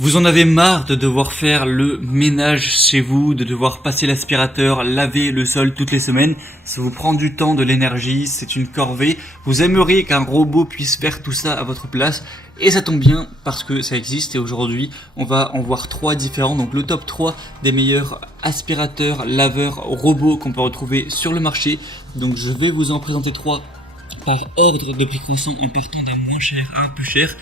Vous en avez marre de devoir faire le ménage chez vous, de devoir passer l'aspirateur, laver le sol toutes les semaines. Ça vous prend du temps, de l'énergie, c'est une corvée. Vous aimeriez qu'un robot puisse faire tout ça à votre place. Et ça tombe bien parce que ça existe et aujourd'hui on va en voir trois différents. Donc le top 3 des meilleurs aspirateurs, laveurs, robots qu'on peut retrouver sur le marché. Donc je vais vous en présenter trois par ordre de prix croissant en partant d'un moins cher à un peu cher.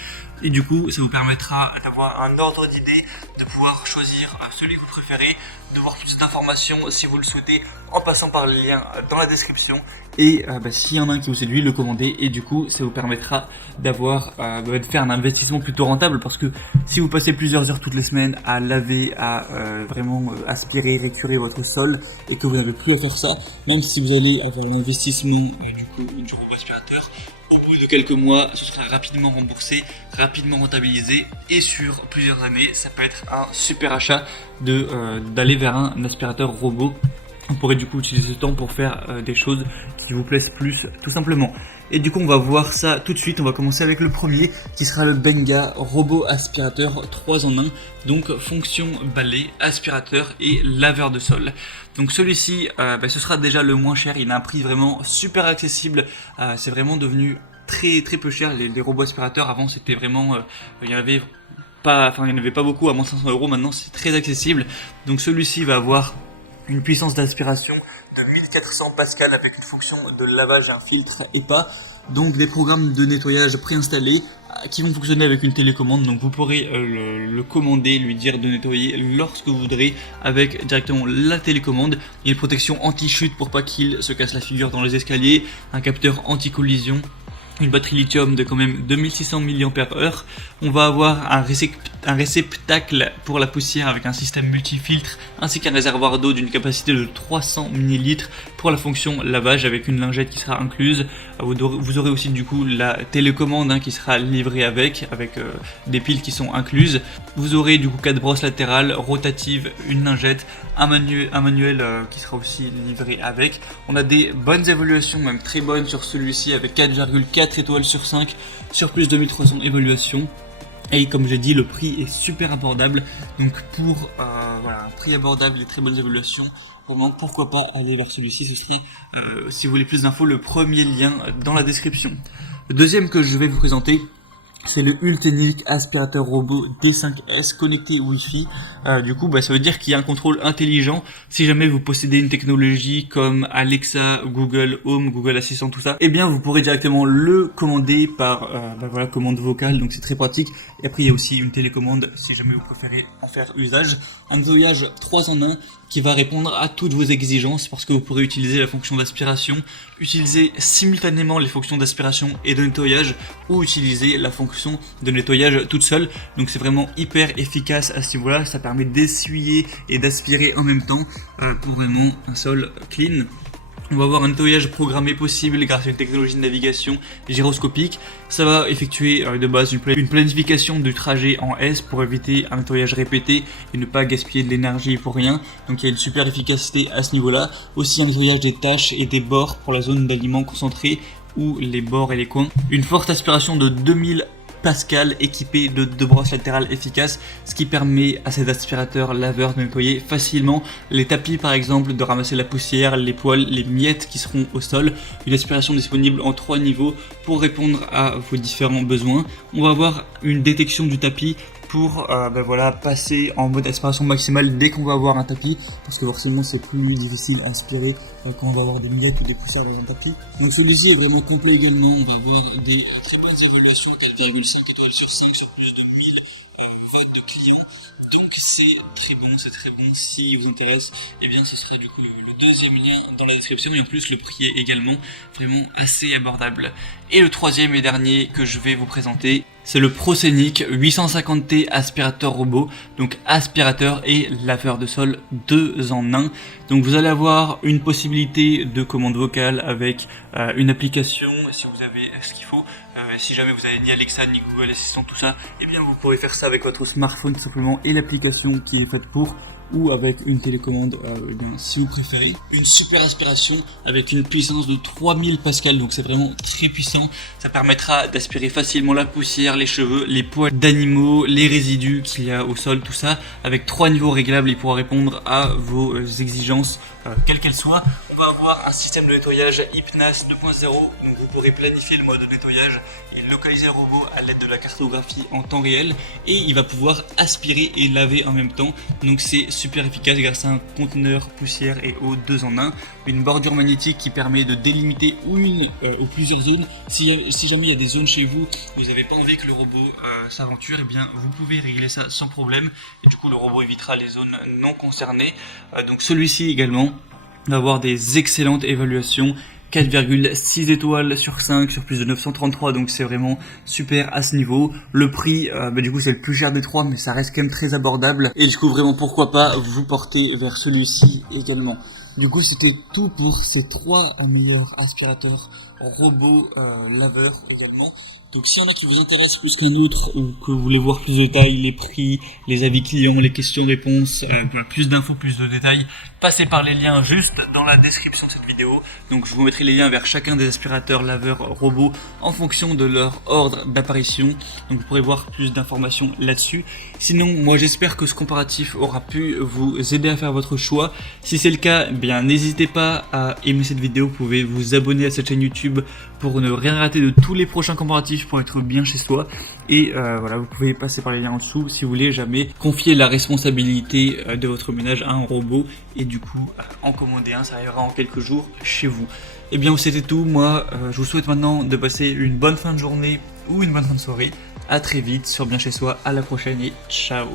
Et du coup, ça vous permettra d'avoir un ordre d'idée, de pouvoir choisir celui que vous préférez, de voir plus d'informations si vous le souhaitez en passant par les liens dans la description. Et s'il y en a un qui vous séduit, le commander. Et du coup, ça vous permettra d'avoir, de faire un investissement plutôt rentable parce que si vous passez plusieurs heures toutes les semaines à laver, à vraiment aspirer, récurer votre sol et que vous n'avez plus à faire ça, même si vous allez avoir un investissement du robot aspirateur, au bout de quelques mois, ce sera rapidement remboursé, rapidement rentabilisé et sur plusieurs années, ça peut être un super achat d'aller vers un aspirateur robot. On pourrait du coup utiliser ce temps pour faire des choses qui vous plaisent plus tout simplement. Et du coup on va voir ça tout de suite, on va commencer avec le premier qui sera le Benga robot aspirateur 3 en 1. Donc fonction balai, aspirateur et laveur de sol. Donc celui-ci ce sera déjà le moins cher, il a un prix vraiment super accessible, c'est vraiment devenu très peu cher les robots aspirateurs. Avant c'était vraiment, il y en avait pas beaucoup à moins 500 €, maintenant c'est très accessible. Donc celui-ci va avoir une puissance d'aspiration de 1400 pascal avec une fonction de lavage et un filtre EPA, donc des programmes de nettoyage préinstallés qui vont fonctionner avec une télécommande. Donc vous pourrez le commander, lui dire de nettoyer lorsque vous voudrez avec directement la télécommande. Il y a une protection anti-chute pour pas qu'il se casse la figure dans les escaliers, un capteur anti-collision, une batterie lithium de quand même 2600 mAh. On va avoir un réceptacle pour la poussière avec un système multifiltre ainsi qu'un réservoir d'eau d'une capacité de 300 ml pour la fonction lavage avec une lingette qui sera incluse. Vous aurez aussi du coup la télécommande qui sera livrée avec des piles qui sont incluses. Vous aurez du coup 4 brosses latérales rotatives, une lingette, un manuel qui sera aussi livré avec. On a des bonnes évaluations, même très bonnes sur celui-ci avec 4,4 étoiles sur 5 sur plus de 1300 évaluations. Et comme j'ai dit, le prix est super abordable. Donc pour un prix abordable et très bonnes évaluations, vraiment pourquoi pas aller vers celui-ci. Ce serait, si vous voulez plus d'infos, le premier lien dans la description. Le deuxième que je vais vous présenter, c'est le Ultenic aspirateur robot D5S connecté Wi-Fi. Ça veut dire qu'il y a un contrôle intelligent. Si jamais vous possédez une technologie comme Alexa, Google Home, Google Assistant, tout ça, eh bien vous pourrez directement le commander par commande vocale. Donc c'est très pratique. Et après il y a aussi une télécommande si jamais vous préférez en faire usage. Un nettoyage 3 en 1 qui va répondre à toutes vos exigences parce que vous pourrez utiliser la fonction d'aspiration, utiliser simultanément les fonctions d'aspiration et de nettoyage ou utiliser la fonction de nettoyage toute seule. Donc c'est vraiment hyper efficace à ce niveau-là, ça permet d'essuyer et d'aspirer en même temps pour vraiment un sol clean. On va avoir un nettoyage programmé possible grâce à une technologie de navigation gyroscopique. Ça va effectuer de base une planification du trajet en S pour éviter un nettoyage répété et ne pas gaspiller de l'énergie pour rien. Donc il y a une super efficacité à ce niveau-là. Aussi un nettoyage des taches et des bords pour la zone d'aliments concentrés ou les bords et les coins. Une forte aspiration de 2000 Pascal équipé de deux brosses latérales efficaces, ce qui permet à cet aspirateur laveur de nettoyer facilement les tapis par exemple, de ramasser la poussière, les poils, les miettes qui seront au sol. Une aspiration disponible en 3 niveaux pour répondre à vos différents besoins. On va avoir une détection du tapis pour passer en mode aspiration maximale dès qu'on va avoir un tapis, parce que forcément c'est plus difficile à aspirer quand on va avoir des miettes ou des poussières dans un tapis. Donc celui-ci est vraiment complet également. On va avoir des très bonnes évaluations, 4,5 étoiles sur 5 sur plus de 1000 votes de clients. Donc c'est très bon. Si vous intéresse, eh bien ce serait du coup le deuxième lien dans la description, et en plus le prix est également vraiment assez abordable. Et le troisième et dernier que je vais vous présenter, c'est le Proscenic 850T aspirateur robot, donc aspirateur et laveur de sol 2 en 1. Donc vous allez avoir une possibilité de commande vocale avec une application si vous avez ce qu'il faut. Si jamais vous avez ni Alexa ni Google Assistant tout ça, eh bien vous pourrez faire ça avec votre smartphone tout simplement et l'application qui est faite pour. ou avec une télécommande si vous préférez. Une super aspiration avec une puissance de 3000 pascal, donc c'est vraiment très puissant. Ça permettra d'aspirer facilement la poussière, les cheveux, les poils d'animaux, les résidus qu'il y a au sol, tout ça. Avec 3 niveaux réglables, il pourra répondre à vos exigences, quelles qu'elles soient. On va avoir un système de nettoyage HypNAS 2.0, donc vous pourrez planifier le mode de nettoyage et localiser le robot à l'aide de la cartographie en temps réel, et il va pouvoir aspirer et laver en même temps, donc c'est super efficace grâce à un conteneur poussière et eau 2 en 1, une bordure magnétique qui permet de délimiter une ou plusieurs zones. Si jamais il y a des zones chez vous, vous n'avez pas envie que le robot s'aventure, et bien vous pouvez régler ça sans problème, et du coup le robot évitera les zones non concernées. Donc celui-ci également va avoir des excellentes évaluations, 4,6 étoiles sur 5 sur plus de 933, donc c'est vraiment super à ce niveau. Le prix, du coup c'est le plus cher des trois, mais ça reste quand même très abordable, et du coup vraiment pourquoi pas vous porter vers celui-ci également. Du coup c'était tout pour ces 3 meilleurs aspirateurs robots laveurs également. Donc s'il y en a qui vous intéressent plus qu'un autre, ou que vous voulez voir plus de détails, les prix, les avis clients, les questions-réponses, plus d'infos, plus de détails, passez par les liens juste dans la description de cette vidéo. Donc je vous mettrai les liens vers chacun des aspirateurs laveurs robots en fonction de leur ordre d'apparition. Donc vous pourrez voir plus d'informations là-dessus. Sinon, moi j'espère que ce comparatif aura pu vous aider à faire votre choix. Si c'est le cas, bien n'hésitez pas à aimer cette vidéo. Vous pouvez vous abonner à cette chaîne YouTube pour ne rien rater de tous les prochains comparatifs, pour être bien chez soi. Et voilà, vous pouvez passer par les liens en dessous si vous voulez jamais confier la responsabilité de votre ménage à un robot, et du coup en commander un, ça arrivera en quelques jours chez vous. Et bien c'était tout. Moi je vous souhaite maintenant de passer une bonne fin de journée ou une bonne fin de soirée. À très vite sur Bien Chez Soi, à la prochaine et ciao.